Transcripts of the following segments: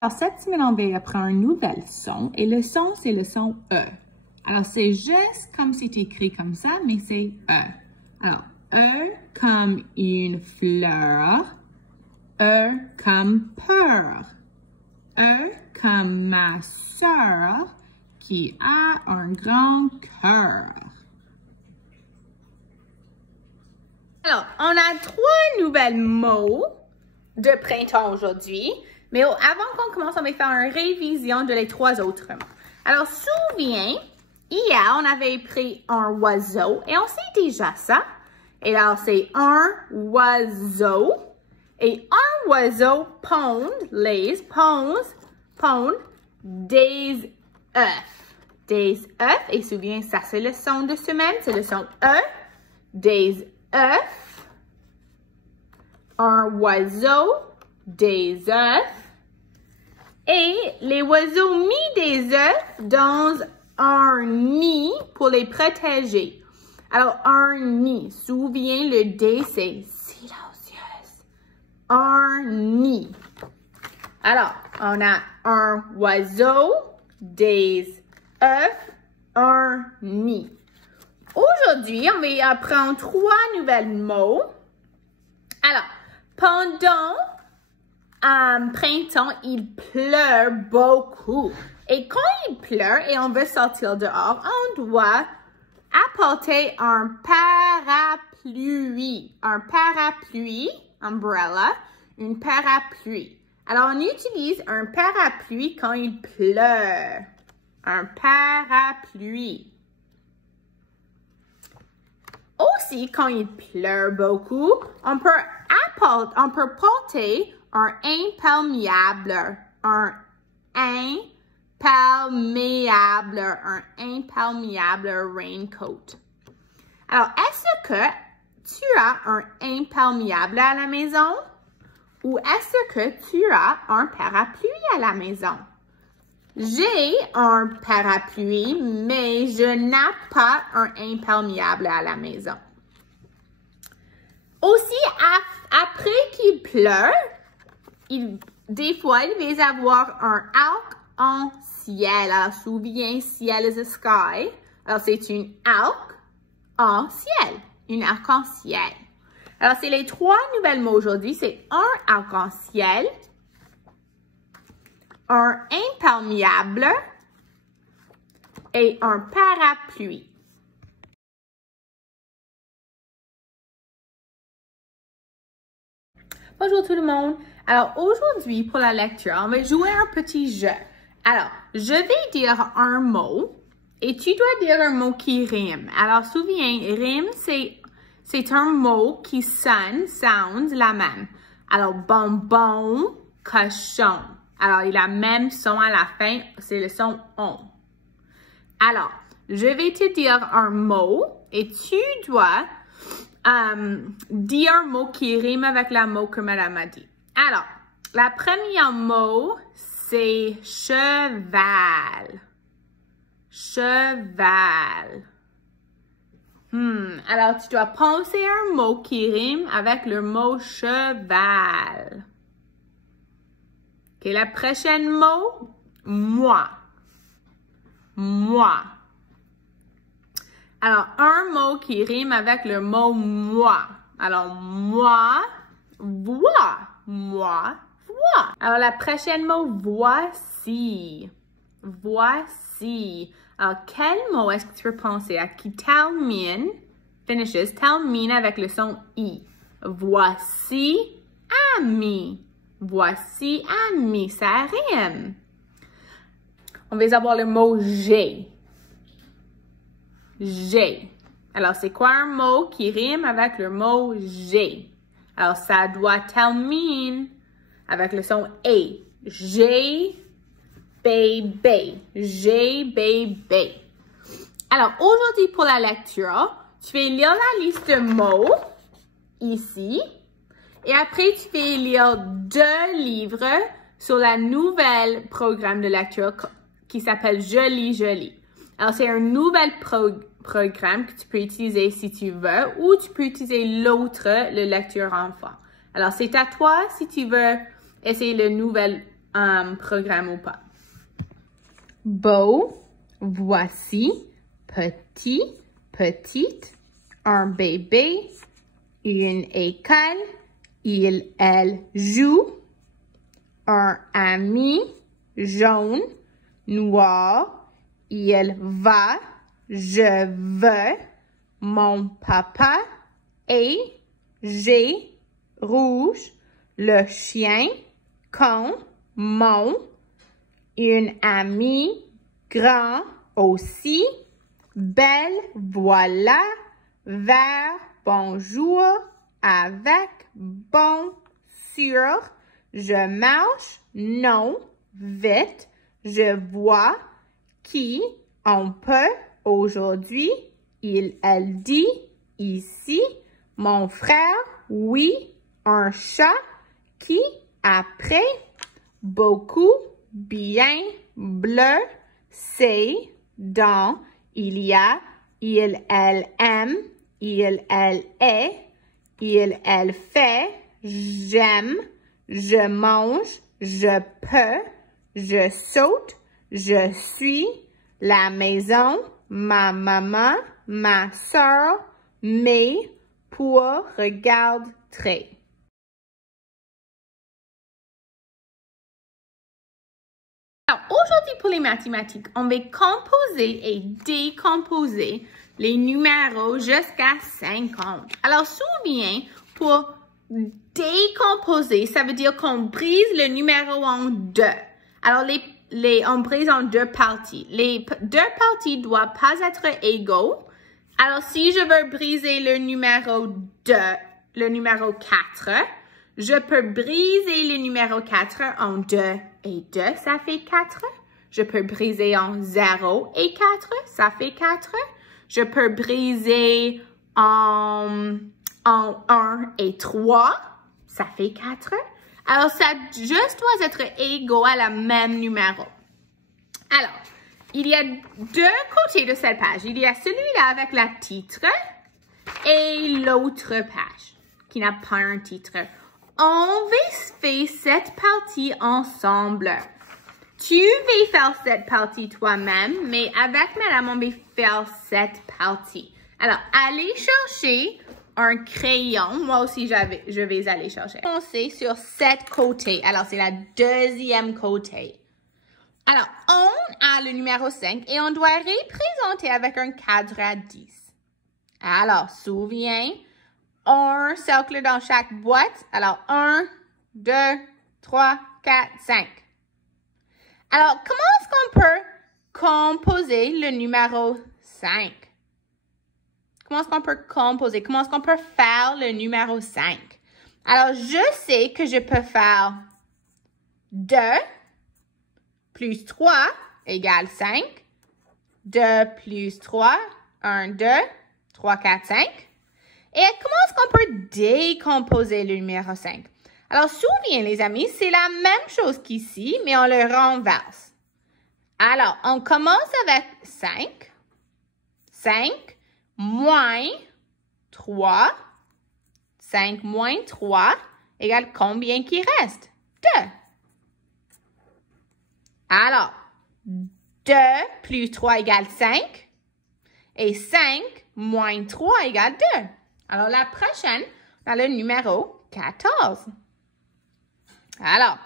Alors, cette semaine, on va apprendre un nouvel son. Et le son, c'est le son E. Alors, c'est juste comme c'est écrit comme ça, mais c'est E. Alors, E comme une fleur. E comme peur. E comme ma sœur qui a un grand cœur. Alors, on a 3 nouvelles mots de printemps aujourd'hui. Mais avant qu'on commence, on va faire une révision de les 3 autres mots. Alors, souviens, hier, on avait pris un oiseau et on sait déjà ça. Et alors, c'est un oiseau. Et un oiseau pond des œufs. Des œufs. Et souviens, ça, c'est le son de semaine. C'est le son E. Des œufs. Un oiseau. Des œufs. Et les oiseaux mis des œufs dans un nid pour les protéger. Alors, un nid. Souviens, le D, c'est silencieuse. Un nid. Alors, on a un oiseau, des œufs, un nid. Aujourd'hui, on va apprendre 3 nouvelles mots. Alors, pendant printemps, il pleut beaucoup. Et quand il pleut et on veut sortir dehors, on doit apporter un parapluie. Un parapluie, umbrella, une parapluie. Alors, on utilise un parapluie quand il pleut. Un parapluie. Aussi, quand il pleut beaucoup, on peut porter un imperméable. Un imperméable raincoat. Alors, est-ce que tu as un imperméable à la maison? Ou est-ce que tu as un parapluie à la maison? J'ai un parapluie, mais je n'ai pas un imperméable à la maison. Aussi, après qu'il pleut, des fois, il va y avoir un arc-en-ciel. Alors, souviens, ciel is a sky. Alors, c'est une arc-en-ciel. Une arc-en-ciel. Alors, c'est les 3 nouvelles mots aujourd'hui. C'est un arc-en-ciel, un imperméable et un parapluie. Bonjour tout le monde. Alors aujourd'hui pour la lecture, on va jouer un petit jeu. Alors, je vais dire un mot et tu dois dire un mot qui rime. Alors souviens, rime c'est un mot qui sounds la même. Alors bonbon, cochon. Alors il a le même son à la fin, c'est le son on. Alors, je vais te dire un mot et tu dois dire un mot qui rime avec le mot que madame a dit. Alors, la première mot, c'est cheval. Cheval. Alors, tu dois penser à un mot qui rime avec le mot cheval. OK, la prochaine mot, moi. Moi. Alors, un mot qui rime avec le mot moi. Alors, moi, vois. Moi, vois. Alors, la prochaine mot, voici. Voici. Alors, quel mot est-ce que tu peux penser à qui termine avec le son I? Voici, ami. Voici, ami. Ça rime. On va avoir le mot j'ai. J'ai. Alors, c'est quoi un mot qui rime avec le mot j'ai? Alors, ça doit terminer avec le son A. J'ai bébé. J'ai bébé. Alors, aujourd'hui pour la lecture, tu vas lire la liste de mots ici. Et après, tu vas lire 2 livres sur la nouvelle programme de lecture qui s'appelle Je lis, je lis. Alors, c'est un nouvel programme que tu peux utiliser si tu veux ou tu peux utiliser l'autre, le lecture enfant. Alors, c'est à toi si tu veux essayer le nouvel programme ou pas. Beau, voici, petit, petite, un bébé, une école, il, elle joue, un ami, jaune, noir, il va, je veux, mon papa et j'ai, rouge, le chien, con, mon, une amie, grand aussi, belle, voilà, vert, bonjour, avec, bon, sûr, je marche, non, vite, je vois, qui, on peut, aujourd'hui, il, elle dit, ici, mon frère, oui, un chat, qui, après, beaucoup, bien, bleu, c'est, dans, il y a, il, elle aime, il, elle est, il, elle fait, j'aime, je mange, je peux, je saute, je suis, la maison, ma maman, ma soeur, mes, pour, regarde, très. Alors, aujourd'hui, pour les mathématiques, on va composer et décomposer les numéros jusqu'à 50. Alors, souviens, pour décomposer, ça veut dire qu'on brise le numéro en deux. Alors, on brise en deux parties. Les deux parties ne doivent pas être égaux. Alors, si je veux briser le numéro 2, le numéro 4, je peux briser le numéro 4 en 2 et 2, ça fait 4. Je peux briser en 0 et 4, ça fait 4. Je peux briser en 1 et 3, ça fait 4. Alors, ça juste doit être égaux à la même numéro. Alors, il y a deux côtés de cette page. Il y a celui-là avec le titre et l'autre page qui n'a pas un titre. On va faire cette partie ensemble. Tu vas faire cette partie toi-même, mais avec madame, on va faire cette partie. Alors, allez chercher un crayon. Moi aussi, je vais aller chercher. On sait sur cette côté. Alors, c'est la deuxième côté. Alors, on a le numéro 5 et on doit représenter avec un cadre à 10. Alors, souviens, un cercle dans chaque boîte. Alors, 1, 2, 3, 4, 5. Alors, comment est-ce qu'on peut composer le numéro 5? Comment est-ce qu'on peut composer? Comment est-ce qu'on peut faire le numéro 5? Alors, je sais que je peux faire 2 plus 3 égale 5. 2 plus 3, 1, 2, 3, 4, 5. Et comment est-ce qu'on peut décomposer le numéro 5? Alors, souviens les amis, c'est la même chose qu'ici, mais on le renverse. Alors, on commence avec 5. 5 moins 3. 5 moins 3 égale combien qui reste? 2. Alors, 2 plus 3 égale 5. Et 5 moins 3 égale 2. Alors, la prochaine, on a le numéro 14. Alors,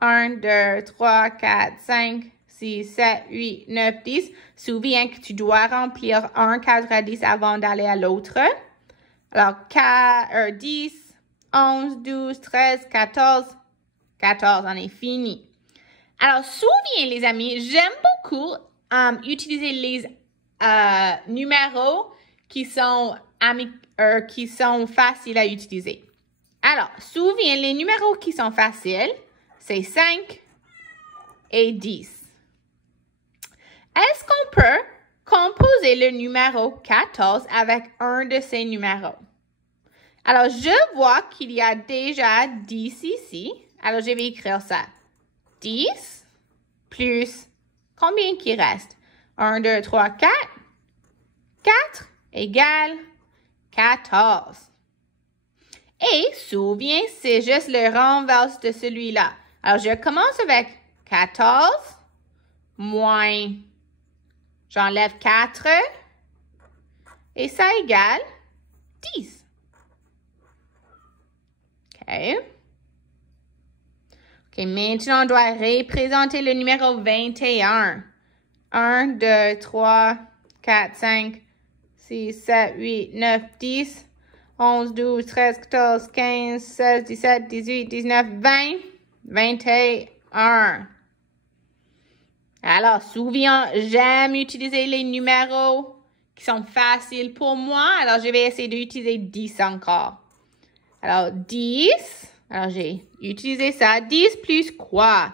1, 2, 3, 4, 5, 6, 7, 8, 9, 10. Souviens que tu dois remplir un cadre à 10 avant d'aller à l'autre. Alors, 10, 11, 12, 13, 14. 14, on est fini. Alors, souviens les amis, j'aime beaucoup utiliser les numéros qui sont faciles à utiliser. Alors, souviens, les numéros qui sont faciles, c'est 5 et 10. Est-ce qu'on peut composer le numéro 14 avec un de ces numéros? Alors, je vois qu'il y a déjà 10 ici. Alors, je vais écrire ça. 10 plus combien qui reste? 1, 2, 3, 4. 4 égale 14. Et souviens, c'est juste le renverse de celui-là. Alors, je commence avec 14 moins, j'enlève 4 et ça égale 10. OK. OK, maintenant on doit représenter le numéro 21. 1, 2, 3, 4, 5, 6, 7, 8, 9, 10, 11, 12, 13, 14, 15, 16, 17, 18, 19, 20, 21. Alors, souvent, j'aime utiliser les numéros qui sont faciles pour moi. Alors, je vais essayer d'utiliser 10 encore. Alors, 10. Alors, j'ai utilisé ça. 10 plus quoi?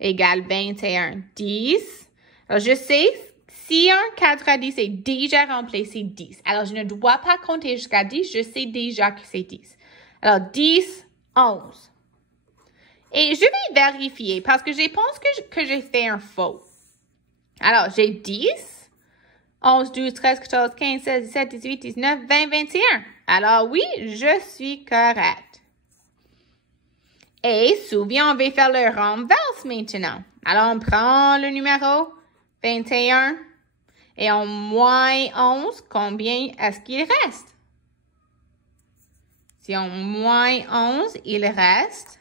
Égale 21. 10. Alors, je sais, si un 4 à 10 est déjà rempli, c'est 10. Alors, je ne dois pas compter jusqu'à 10. Je sais déjà que c'est 10. Alors, 10, 11. Et je vais vérifier parce que je pense que j'ai fait un faux. Alors, j'ai 10, 11, 12, 13, 14, 15, 16, 17, 18, 19, 20, 21. Alors, oui, je suis correcte. Et souvent, on va faire le renverse maintenant. Alors, on prend le numéro 21 et on moins 11, combien est-ce qu'il reste? Si on moins 11, il reste,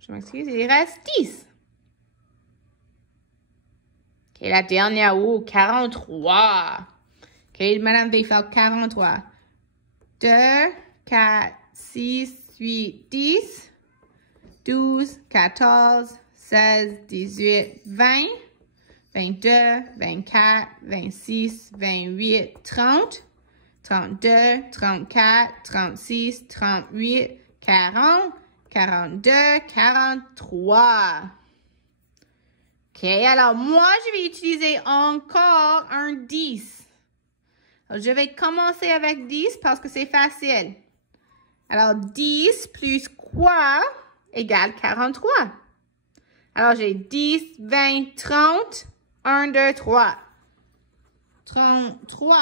je m'excuse, il reste 10. OK, la dernière, 43. OK, madame va faire 43. 2, 4, 6, 8, 10, 12, 14, 16, 18, 20, 22, 24, 26, 28, 30, 32, 34, 36, 38, 40, 42, 43. OK, alors moi, je vais utiliser encore un 10. Alors, je vais commencer avec 10 parce que c'est facile. Alors, 10 plus quoi égale 43. Alors, j'ai 10, 20, 30, 1, 2, 3. 33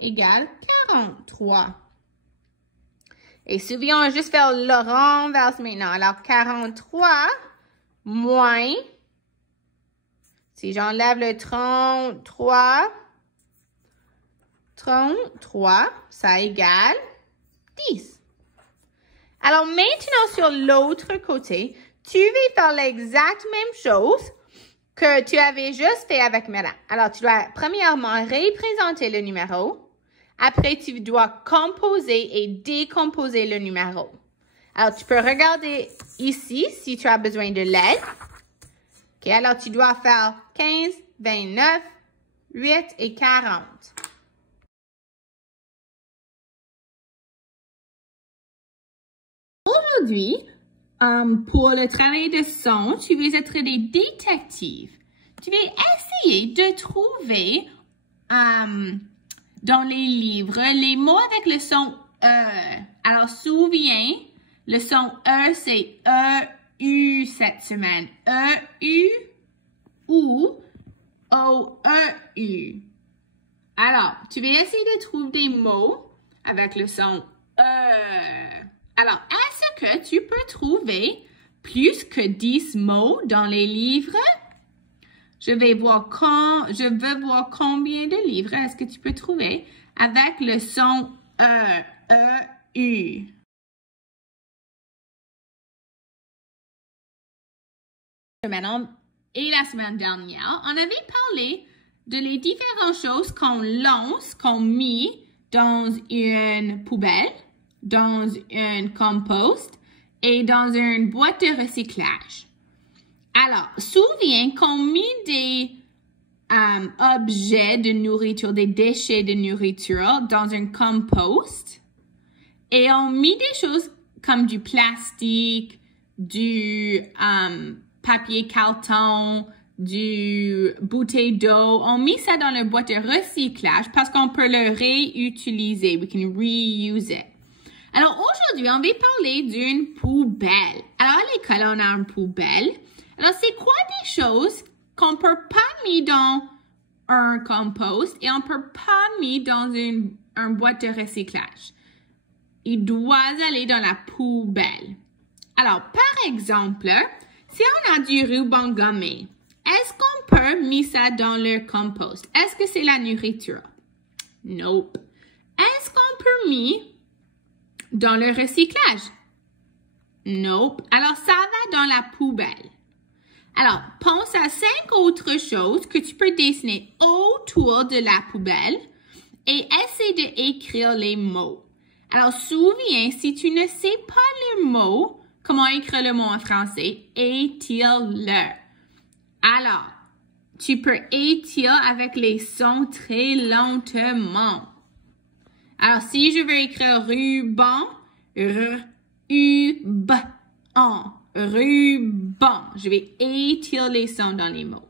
égale 43. Et souvent, on va juste faire le renverse maintenant. Alors, 43 moins, si j'enlève le 33, ça égale 10. Alors, maintenant, sur l'autre côté, tu vas faire l'exacte même chose que tu avais juste fait avec madame. Alors, tu dois premièrement représenter le numéro. Après, tu dois composer et décomposer le numéro. Alors, tu peux regarder ici si tu as besoin de l'aide. OK, alors tu dois faire 15, 29, 8 et 40. Aujourd'hui, pour le travail de son, tu vas être des détectives. Tu vas essayer de trouver dans les livres les mots avec le son E. Alors, souviens, le son E, c'est E-U cette semaine. E-U ou O-E-U. Alors, tu vas essayer de trouver des mots avec le son E. Alors, est-ce que tu peux trouver plus que 10 mots dans les livres? Je veux voir combien de livres est-ce que tu peux trouver avec le son E, E-U. Maintenant, et la semaine dernière, on avait parlé de les différentes choses qu'on lance, qu'on met dans une poubelle, dans un compost et dans une boîte de recyclage. Alors, souviens qu'on met des objets de nourriture, des déchets de nourriture dans un compost et on met des choses comme du plastique, du papier carton, du bouteille d'eau. On met ça dans la boîte de recyclage parce qu'on peut le réutiliser. We can reuse it. Alors, aujourd'hui, on va parler d'une poubelle. Alors, à l'école, on a une poubelle. Alors, c'est quoi des choses qu'on peut pas mettre dans un compost et on peut pas mettre dans une boîte de recyclage? Il doit aller dans la poubelle. Alors, par exemple, si on a du ruban gommé, Est-ce qu'on peut mettre ça dans leur compost? Est-ce que c'est la nourriture? Nope. Est-ce qu'on peut mettre dans le recyclage? Nope. Alors, ça va dans la poubelle. Alors, pense à 5 autres choses que tu peux dessiner autour de la poubelle et essaie d'écrire les mots. Alors, souviens, si tu ne sais pas le mot, comment écrire le mot en français? Étire-le. Alors, tu peux étirer avec les sons très lentement. Alors, si je veux écrire ruban, ruban, ruban, je vais étirer les sons dans les mots.